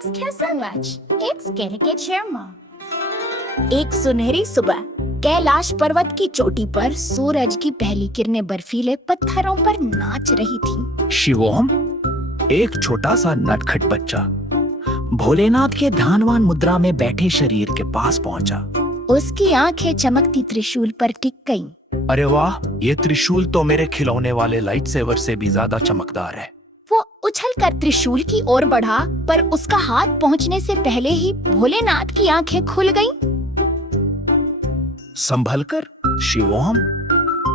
Thank you so much. It's caricature mom. एक सुनहरी सुबह कैलाश पर्वत की चोटी पर सूरज की पहली किरणें बर्फीले पत्थरों पर नाच रही थी। शिवोम, एक छोटा सा नटखट बच्चा भोलेनाथ के ध्यानवान मुद्रा में बैठे शरीर के पास पहुंचा। उसकी आंखें चमकती त्रिशूल पर टिक गईं। अरे वाह, ये त्रिशूल तो मेरे खिलौने वाले लाइट सेवर से भी ज्यादा चमकदार है। वो उछलकर त्रिशूल की ओर बढ़ा, पर उसका हाथ पहुंचने से पहले ही भोलेनाथ की आंखें खुल गईं। संभलकर शिवोम,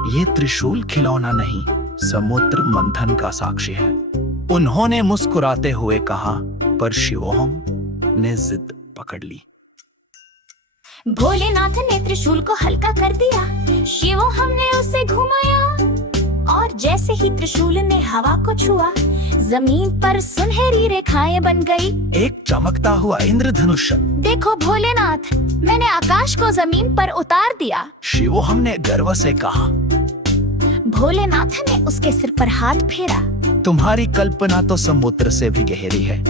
ये त्रिशूल खिलौना नहीं, समुद्र मंथन का साक्षी है। उन्होंने मुस्कुराते हुए कहा, पर शिवोम ने जिद पकड़ ली। भोलेनाथ ने त्रिशूल को हल्का कर दिया। शिवो हमने उसे घुमाया और जैसे ही त्रिशूल ने हवा को छुआ, जमीन पर सुनहरी रेखाएं बन गई। एक चमकता हुआ इंद्रधनुष। देखो भोलेनाथ, मैंने आकाश को जमीन पर उतार दिया। शिवो हमने गर्व से कहा। भोलेनाथ ने उसके सिर पर हाथ फेरा। तुम्हारी कल्पना तो समुद्र से भी गहरी है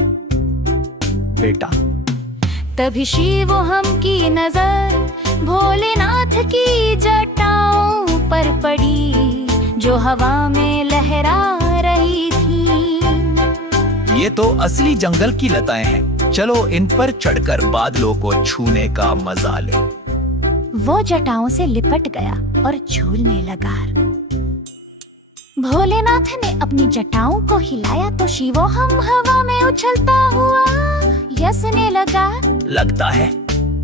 बेटा। तभी शिवो हम की नजर भोलेनाथ की जटाओं पर पड़ी, जो हवा में लहरा रही थी। ये तो असली जंगल की लताएं हैं। चलो इन पर चढ़कर बादलों को छूने का मजा ले। वो जटाओं से लिपट गया और झूलने लगा। भोलेनाथ ने अपनी जटाओं को हिलाया तो शिवो हम हवा में उछलता हुआ हंसने लगा। लगता है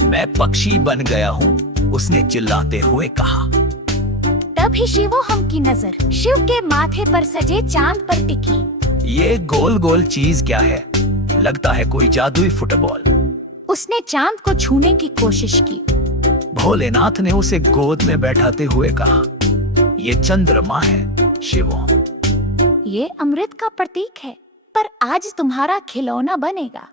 मैं पक्षी बन गया हूँ, उसने चिल्लाते हुए कहा। तभी शिवो हम की नजर शिव के माथे पर सजे चांद पर टिकी। ये गोल गोल चीज क्या है? लगता है कोई जादुई फुटबॉल। उसने चांद को छूने की कोशिश की। भोलेनाथ ने उसे गोद में बैठाते हुए कहा, ये चंद्रमा है शिवो। ये अमृत का प्रतीक है, पर आज तुम्हारा खिलौना बनेगा।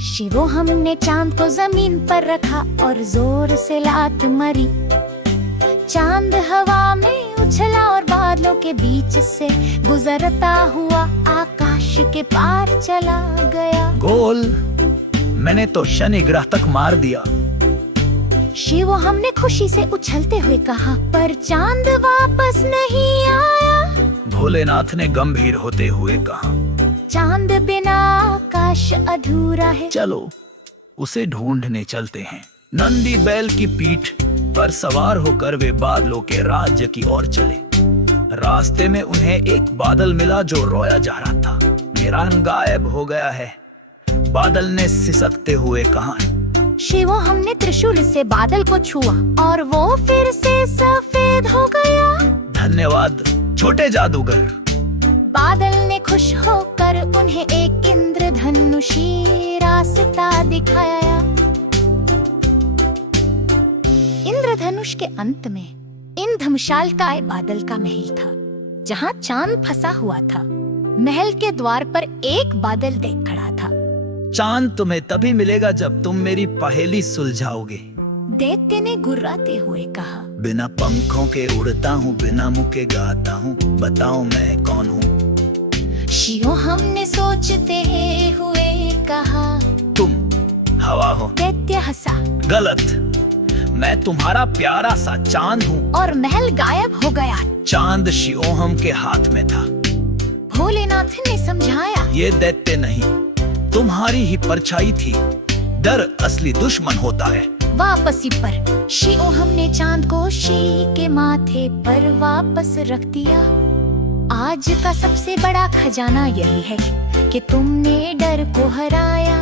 शिवो हमने चांद को जमीन पर रखा और जोर से लात मारी। चांद हवा में उछला और बादलों के बीच से गुजरता हुआ आकाश के पार चला गया। गोल, मैंने तो शनि ग्रह तक मार दिया। शिवो हमने खुशी से उछलते हुए कहा, पर चांद वापस नहीं आया। भोलेनाथ ने गंभीर होते हुए कहा, चांद बिना आकाश अधूरा है। चलो उसे ढूंढने चलते हैं। नंदी बैल की पीठ पर सवार होकर वे बादलों के राज्य की ओर चले। रास्ते में उन्हें एक बादल मिला जो रोया जा रहा था। मेरा रंग गायब हो गया है, बादल ने सिसकते हुए कहा। शिवो हमने त्रिशूल से बादल को छुआ और वो फिर से सफेद हो गया। धन्यवाद छोटे जादूगर। बादल ने खुश होकर उन्हें एक इंद्रधनुषी रास्ता दिखाया। इंद्रधनुष के अंत में इंद्रधनुषालकाय बादल का महल था, जहाँ चांद फंसा हुआ था। महल के द्वार पर एक बादल देख खड़ा था। चांद तुम्हें तभी मिलेगा जब तुम मेरी पहेली सुलझाओगे। दैत्य ने गुर्राते हुए कहा। बिना पंखों के उड़ता हूँ, बिना मुंह के गाता हूँ, बताओ मैं कौन हूँ? शिवो हमने सोचते हुए कहा। तुम हवा हो। दैत्य हंसा। गलत, मैं तुम्हारा प्यारा सा चांद हूँ। और महल गायब हो गया। चांद शिवोहम के हाथ में था। भोलेनाथ ने समझाया, ये दैत्य नहीं, तुम्हारी ही परछाई थी। डर असली दुश्मन होता है। वापसी पर शिवोहम ने चांद को शिव के माथे पर वापस रख दिया। आज का सबसे बड़ा खजाना यही है कि तुमने डर को हराया।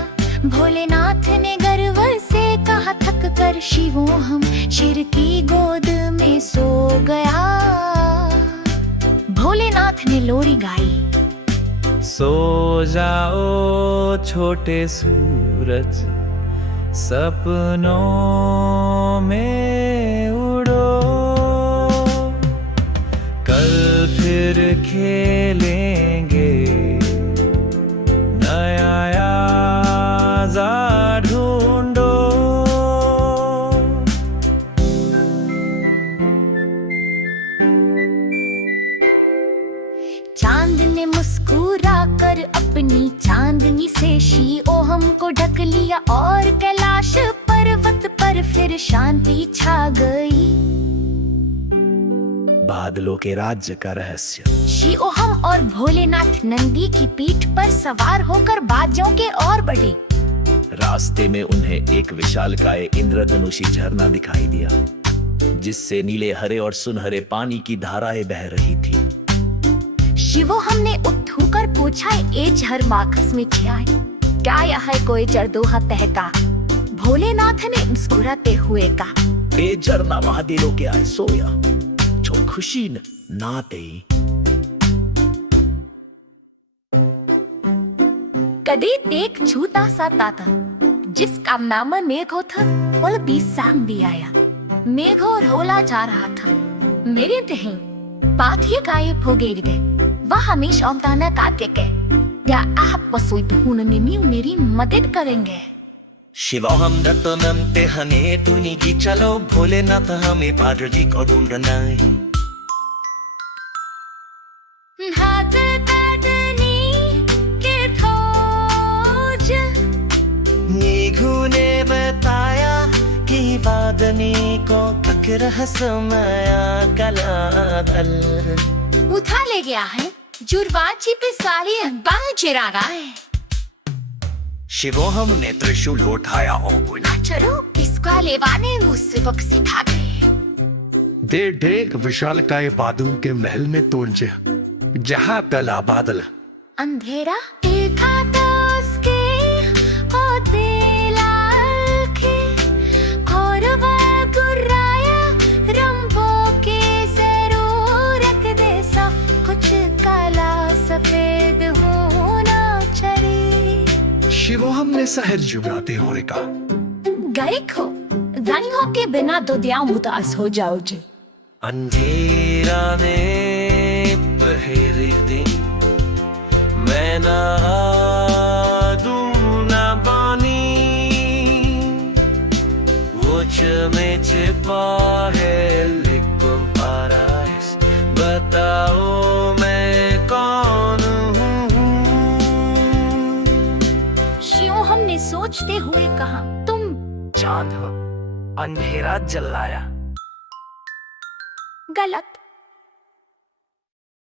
भोलेनाथ ने गर्व से कहा। थक कर शिवोहम शिव की गोद में सो गया। भोलेनाथ ने लोरी गाई। सो जाओ छोटे सूरज, सपनों में उड़ो, कल फिर खेलेंगे नया याज़ा ढूंढो। अपनी चांदनी से शीओहम को ढक लिया और कैलाश पर्वत पर फिर शांति छा गई। बादलों के राज्य का रहस्य। शीओहम और भोलेनाथ नंदी की पीठ पर सवार होकर बाजों के ओर बढ़े। रास्ते में उन्हें एक विशालकाय इंद्रधनुषी झरना दिखाई दिया, जिससे नीले हरे और सुनहरे पानी की धाराएं बह रही थी। शिवोहम ने उठकर पूछा, ए झरना में क्या है? क्या यह है कोई जरदोहा तहका? भोलेनाथ ने मुस्कुराते हुए कहा, ए झरना महादेव के आए सोया जो खुशी न नाते। कदे एक छोटा सा ताता जिसका नाम मेघो था, और बीसाम भी आया। मेघो रोला जा रहा था। मेरे दही बात ही गायब हो गई। वह हमेशा औताना काटे के, क्या आप वसुई ढूंढने में मेरी मदद करेंगे? शिवोहम दत्तनंते हने तुनी की चलो भोलेनाथ हमें पादर जी को ढूंढना है। हाथ काटने के खोज। नीघू ने बताया कि वादनी को तक रहस्यमया कलादल उठा ले गया है। जुर्वाची पे सारी बाल चिरागा है। शिवोहम ने त्रिशूल उठाया और बोला, चलो इसका लेवाने मुझसे बक सिखा गए। दे ढेक विशालकाय बादल के महल में पहुंचे, जहाँ पहला बादल अंधेरा देखा तो उसके होते लाल खे, और वह गुर्राया रंबो के सरूरक दे सब कुछ काला सफेद होना चली। शिवोहम ने सहज जुगाते हुए कहा, गए खो रंगों के बिना तो दिया उदास हो जाओगे। अंधेरा ने पहरे दिन मैं ना दूं ना पानी, वो में छिपा है लिखूं पाराइस, बताओ मैं कौन हूँ। शिवोहम ने सोचते हुए कहा, तुम चांद हो, अंधेरा जलाया। गलत।